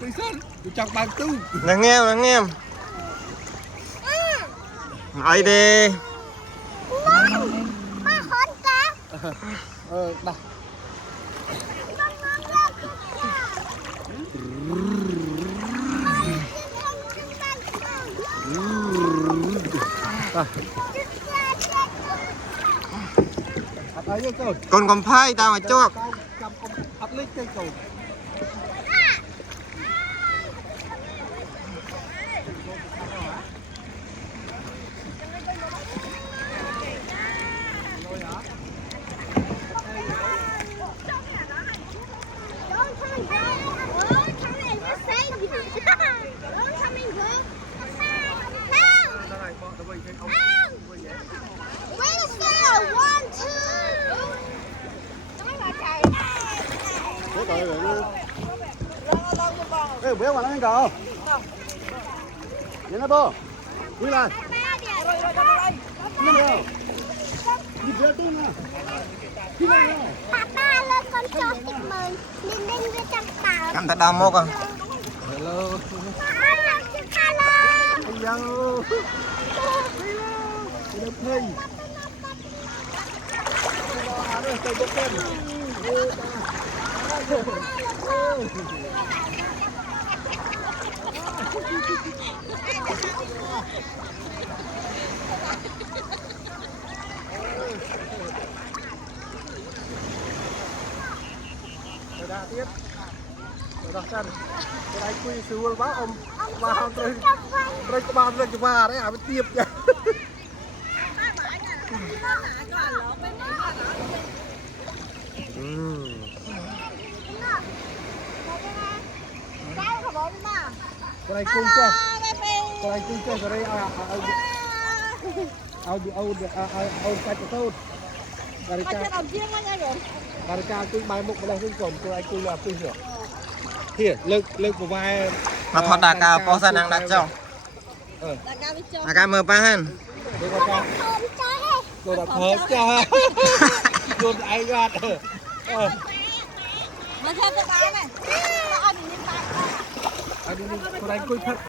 Tôi sơn, tôi chọc bằng tu. Nắng em. Ai đi. Đặt. Con còn phai tao mà chốt. Ê, bé quản anh cậu. Nhìn nó bố. Đi lại. Đi bé tu nè. Papa lên con cho 10.000 Linh Linh với trăm tàu. Cảm thấy đau mô con. Hello. Hello. Hello. Hello. Hello. Đã tiếp. Rồi sân. Cái này quy sư bác ông vào rồi. Rồi có bao giờ vào đấy à mới tiếp nha. Cái này cung chưa? Cái này cung chưa? Cái đây ao cắt cái tốt. Cái cung bài mục cái cung cổng cái này cung là cung hiểu. Here, lực của vai. Mà thoát đà cao có khả năng đặt trong. Đà cao mờ pa hân. Rồi đặt thơm cho. Rồi ai gạt. Mà theo cái này. Anh đi, con đánh cùi thật.